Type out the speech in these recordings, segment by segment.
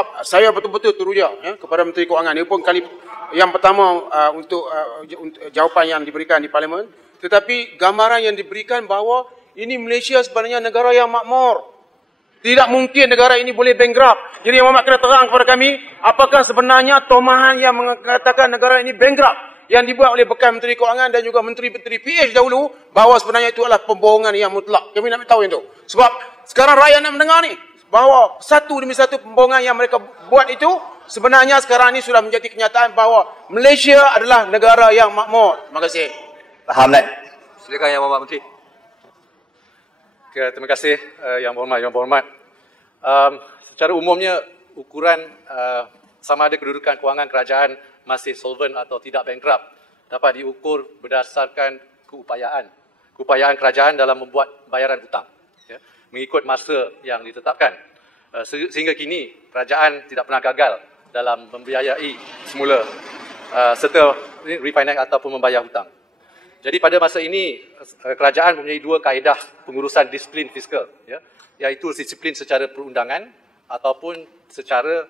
Sebab saya betul-betul teruja kepada Menteri Kewangan. Ini pun kali yang pertama untuk jawapan yang diberikan di Parlimen. Tetapi gambaran yang diberikan bahawa ini Malaysia sebenarnya negara yang makmur. Tidak mungkin negara ini boleh bankrupt. Jadi Yang Berhormat kena terang kepada kami, apakah sebenarnya tomahan yang mengatakan negara ini bankrupt yang dibuat oleh bekas Menteri Kewangan dan juga Menteri-Menteri PH dahulu, bahawa sebenarnya itu adalah pembohongan yang mutlak. Kami nak tahu itu. Sebab sekarang rakyat nak mendengar ni, bahawa satu demi satu pembohongan yang mereka buat itu, sebenarnya sekarang ini sudah menjadi kenyataan bahawa Malaysia adalah negara yang makmur. Terima kasih. Faham, Nek? Silakan Yang Berhormat Menteri. Okay, terima kasih Yang Berhormat. Secara umumnya, ukuran sama ada kedudukan kewangan kerajaan masih solvent atau tidak bankrupt dapat diukur berdasarkan keupayaan kerajaan dalam membuat bayaran hutang, ya, mengikut masa yang ditetapkan. Sehingga kini kerajaan tidak pernah gagal dalam membiayai semula serta refinance ataupun membayar hutang. Jadi pada masa ini kerajaan mempunyai dua kaedah pengurusan disiplin fiskal, ya, iaitu disiplin secara perundangan ataupun secara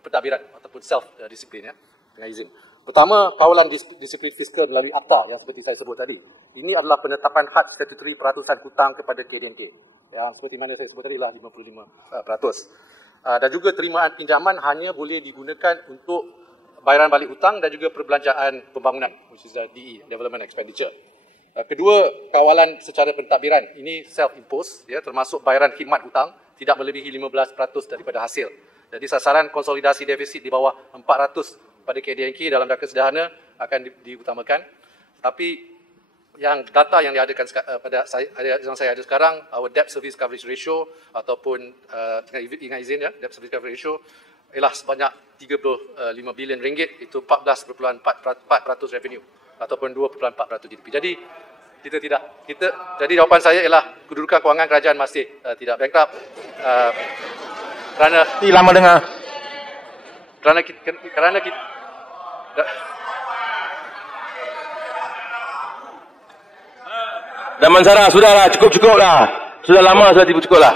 pentadbiran ataupun self-disiplin, ya, dengan izin. Pertama, kawalan disiplin fiskal melalui Akta yang seperti saya sebut tadi. Ini adalah penetapan had statutory peratusan hutang kepada KDNK. Yang seperti mana saya sebut tadi lah 55%. Dan juga terimaan pinjaman hanya boleh digunakan untuk bayaran balik hutang dan juga perbelanjaan pembangunan, which is DE, Development Expenditure. Kedua, kawalan secara pentadbiran. Ini self-imposed, ya, termasuk bayaran khidmat hutang tidak melebihi 15% daripada hasil. Jadi sasaran konsolidasi defisit di bawah 400 pada KDNK dalam jangka sederhana akan diutamakan. Tapi yang data yang diadakan pada yang saya ada sekarang, our debt service coverage ratio ataupun dengan izin, ya, debt service coverage ratio ialah sebanyak 35 bilion ringgit, itu 14.4% revenue ataupun 2.4% GDP. Jadi jadi jawapan saya ialah kedudukan kewangan kerajaan masih tidak bankrupt. Kerana lama dengar. Kerana kita Daman Sarah, sudahlah, cukup lah. Sudah lama, sudah cukup lah.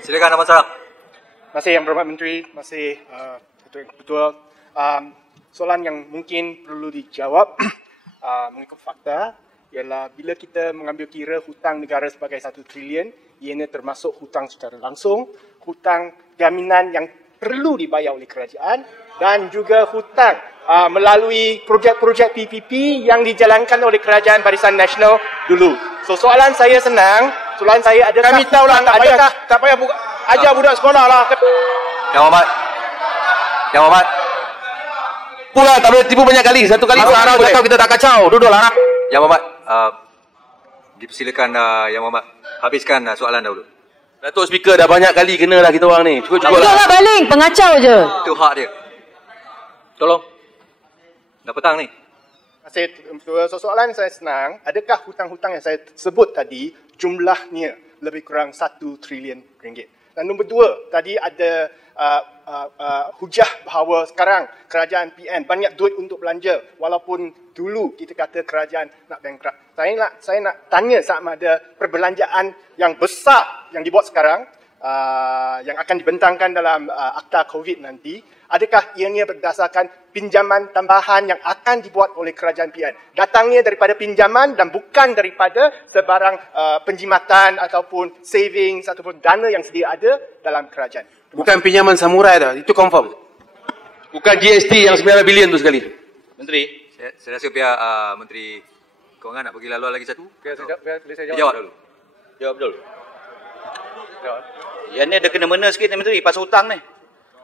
Silakan Daman Sarah. Terima kasih Yang Berhormat Menteri, terima kasih Ketua. Soalan yang mungkin perlu dijawab mengikut fakta ialah bila kita mengambil kira hutang negara sebagai 1 trilion, ianya termasuk hutang secara langsung, hutang jaminan yang perlu dibayar oleh kerajaan dan juga hutang melalui projek-projek PPP yang dijalankan oleh Kerajaan Barisan Nasional dulu. So soalan saya senang, soalan saya adakah Kami tahulah, tak payah ajar budak sekolah lah. Yang Berhormat. Pula tak boleh tipu banyak kali. Satu kali Sarah kacau, kita tak kacau. Duduklah. Yang Berhormat, dipersilakan Yang Berhormat habiskan soalan dahulu. Datuk Speaker dah banyak kali kena lah kita orang ni. Cukup lah. Duduklah baling, pengacau je. Itu hak dia. Tolong. Dah petang ni. Terima kasih. Soalan saya senang, adakah hutang-hutang yang saya sebut tadi jumlahnya lebih kurang 1 trilion ringgit? Dan nombor dua, tadi ada hujah bahawa sekarang kerajaan PN banyak duit untuk belanja walaupun dulu kita kata kerajaan nak bankrupt. Saya nak tanya sama ada perbelanjaan yang besar yang dibuat sekarang yang akan dibentangkan dalam akta COVID nanti, adakah ianya berdasarkan pinjaman tambahan yang akan dibuat oleh kerajaan PN? Datangnya daripada pinjaman dan bukan daripada sebarang penjimatan ataupun savings ataupun dana yang sedia ada dalam kerajaan. Bukan pinjaman samurai dah, itu confirm. Bukan GST yang 9 bilion tu sekali. Menteri, saya rasa biar Menteri Kewangan nak pergi laluan lagi satu. Boleh saya Jawab dulu. Jawab betul. Yang ni ada kena-mena sikit ni Menteri, pasal hutang ni.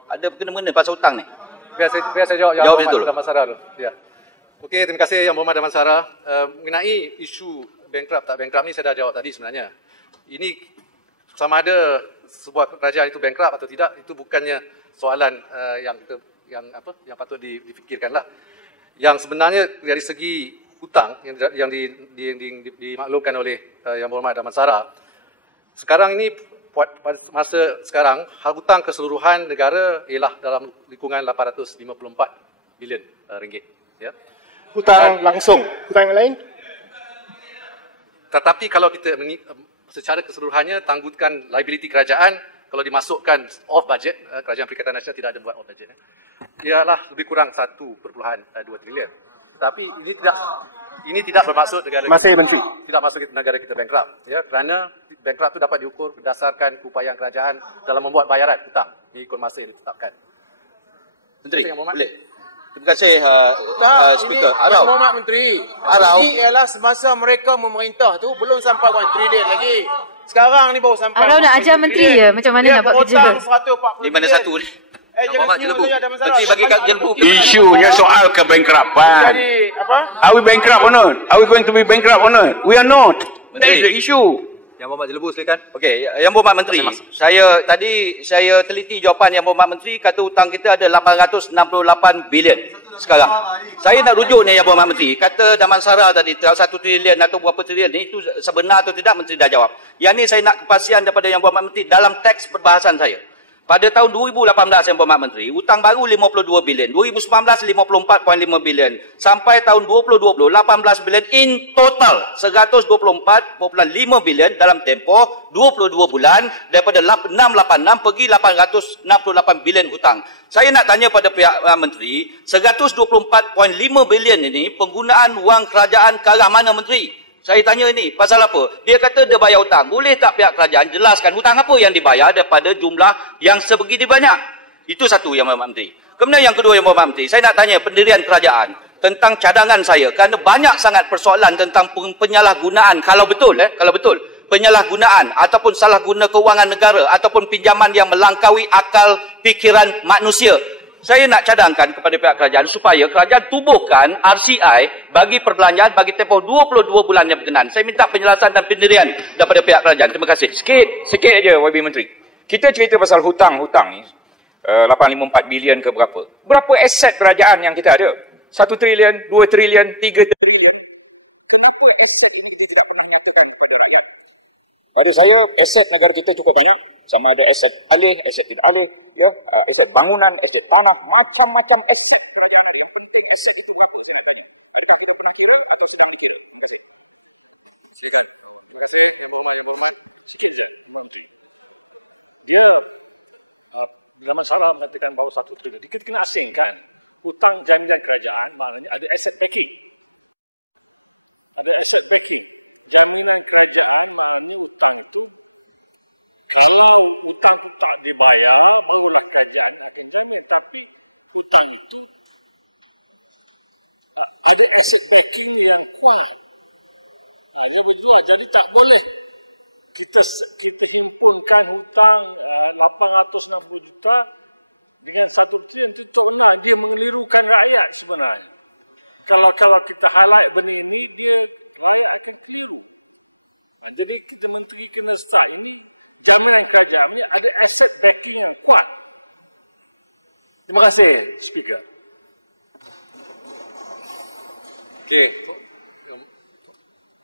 Ada kena-mena pasal hutang ni. Biar saya jawab Yang Jawab Berhormat betul. Daman Sarah dulu. Ya. Okey, terima kasih Yang Berhormat Daman Sarah. Mengenai isu bankrupt tak bankrupt ni saya dah jawab tadi sebenarnya. Ini sama ada sebuah kerajaan itu bankrupt atau tidak, itu bukannya soalan yang patut difikirkanlah. Yang sebenarnya dari segi hutang yang dimaklumkan oleh Yang Berhormat Daman Sarah, sekarang ini masa sekarang hal hutang keseluruhan negara ialah dalam lingkungan 854 bilion ringgit, ya. Hutang langsung, hutang yang lain? Tetapi kalau kita secara keseluruhannya tangguhkan liability kerajaan, kalau dimasukkan off budget, Kerajaan Perikatan Nasional tidak ada buat off budget, ialah lebih kurang 1.2 trilion. Tapi ini tidak bermaksud negara Masih Menteri. tidak masuk negara kita bankrupt, ya, kerana bankrupt itu dapat diukur berdasarkan keupayaan kerajaan dalam membuat bayaran hutang mengikut masa yang ditetapkan. Menteri, Yang Berhormat. boleh? Terima kasih Speaker. Yang Berhormat Menteri. Ini ialah semasa mereka memerintah tu belum sampai 1 trilion lagi. Sekarang ni baru sampai. Arau nak ajar menteri je macam mana nak buat kerja. Dia berhutang 140 Di mana satu ni? jangan Jelebu. senyum, ada masalah. Menteri bagi kat Jelebu. Isunya soal kebankruptan. Jadi apa? Are we bankrupt or not? Are we going to be bankrupt or not? We are not. That is the issue. Yang Berhormat Jelebu silakan. Okey, Yang Berhormat Menteri. Saya teliti jawapan Yang Berhormat Menteri kata hutang kita ada 868 bilion sekarang. Saya nak rujuk ni Yang Berhormat Menteri. Kata Damansara tadi 1 trilion atau berapa trilion ni itu sebenar atau tidak Menteri dah jawab. Yang ni saya nak kepastian daripada Yang Berhormat Menteri dalam teks perbahasan saya. Pada tahun 2018 Yang Berhormat Menteri, hutang baru 52 bilion, 2019 54.5 bilion, sampai tahun 2020 18 bilion, in total 124.5 bilion dalam tempoh 22 bulan daripada 686 pergi 868 bilion hutang. Saya nak tanya pada pihak Menteri, 124.5 bilion ini penggunaan wang kerajaan ke arah mana Menteri? Saya tanya ini, pasal apa? Dia kata dia bayar hutang. Boleh tak pihak kerajaan jelaskan hutang apa yang dibayar daripada jumlah yang sebegitu banyak? Itu satu Yang Berhormat Menteri. Kemudian yang kedua Yang Berhormat Menteri, saya nak tanya pendirian kerajaan tentang cadangan saya. Kerana banyak sangat persoalan tentang penyalahgunaan, kalau betul, penyalahgunaan ataupun salah guna kewangan negara ataupun pinjaman yang melangkaui akal fikiran manusia. Saya nak cadangkan kepada pihak kerajaan supaya kerajaan tubuhkan RCI bagi perbelanjaan bagi tempoh 22 bulan yang berkenaan. Saya minta penjelasan dan pendirian daripada pihak kerajaan. Terima kasih. Sikit aja YB Menteri. Kita cerita pasal hutang ni 854 bilion ke berapa? Berapa aset kerajaan yang kita ada? 1 trilion, 2 trilion, 3 trilion. Kenapa aset ini tidak pernah nyatakan kepada rakyat? Pada saya aset negara kita cukup banyak. Sama ada aset alih, aset tidak alih, ya, aset bangunan, aset tanah, macam-macam aset kerajaan ada. Yang penting aset itu berapa saya nak tanya. Adakah kita pernah kira atau tidak fikir? Terima kasih. Silakan. Terima kasih. Berhormat. Ya. Tidak masalah kalau kita mahu satu periode. Kita asingkan hutang jaminan kerajaan. Ada aset backing. Ada aset backing. Jaminan kerajaan hutang itu. Kalau hutang tak dibayar, barulah kerajaan akan jamin. Tapi hutang itu ada aset backing yang kuat. Yang kedua, jadi tak boleh kita himpunkan hutang 860 juta dengan 1 triliun. Itu benar, dia mengelirukan rakyat sebenarnya. Kalau kita highlight benda ini, dia rakyat akan keliru. Jadi kita menteri kena start ini. Jaminan kerajaan ni ada aset backing yang kuat. Terima kasih, Speaker. Okey.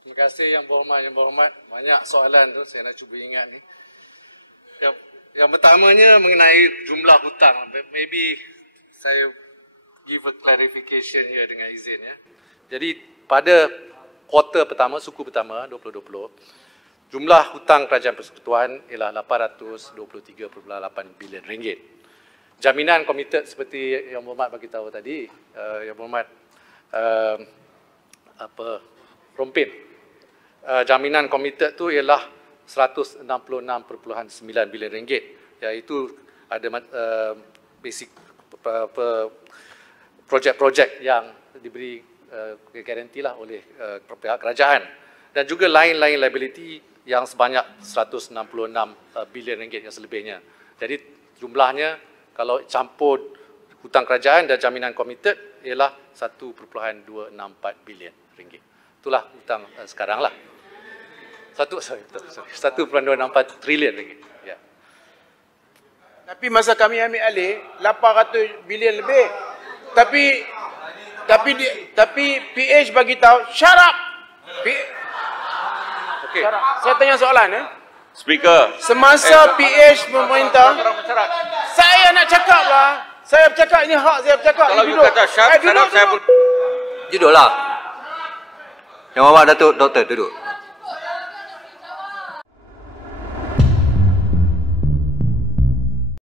Terima kasih Yang Berhormat. Banyak soalan tu saya nak cuba ingat ni. Yang pertamanya mengenai jumlah hutang. Maybe saya give a clarification here dengan izin ya. Jadi pada kuartal pertama, suku pertama 2020, jumlah hutang Kerajaan Persekutuan ialah 823.8 bilion ringgit. Jaminan komited seperti Yang Berhormat bagi tahu tadi, Yang Berhormat Rompin. Jaminan komited tu ialah 166.9 bilion ringgit. Iaitu ada basic projek-projek yang diberi garanti lah oleh pihak kerajaan. Dan juga lain-lain liability yang sebanyak 166 bilion ringgit yang selebihnya. Jadi jumlahnya kalau campur hutang kerajaan dan jaminan komited ialah 1.264 bilion ringgit. Itulah hutang sekarang lah. 1.264 trilion ringgit. Ya. Tapi masa kami ambil alih 800 bilion lebih. Tapi PH bagi tahu shut up. Okey. Saya tanya soalan Speaker. Semasa PH memerintah, saya nak cakap lah. Saya bercakap, ini hak saya bercakap. Kalau you kata syarat, saya duduk. duduklah. Yang Berhormat Datuk Doktor, duduk.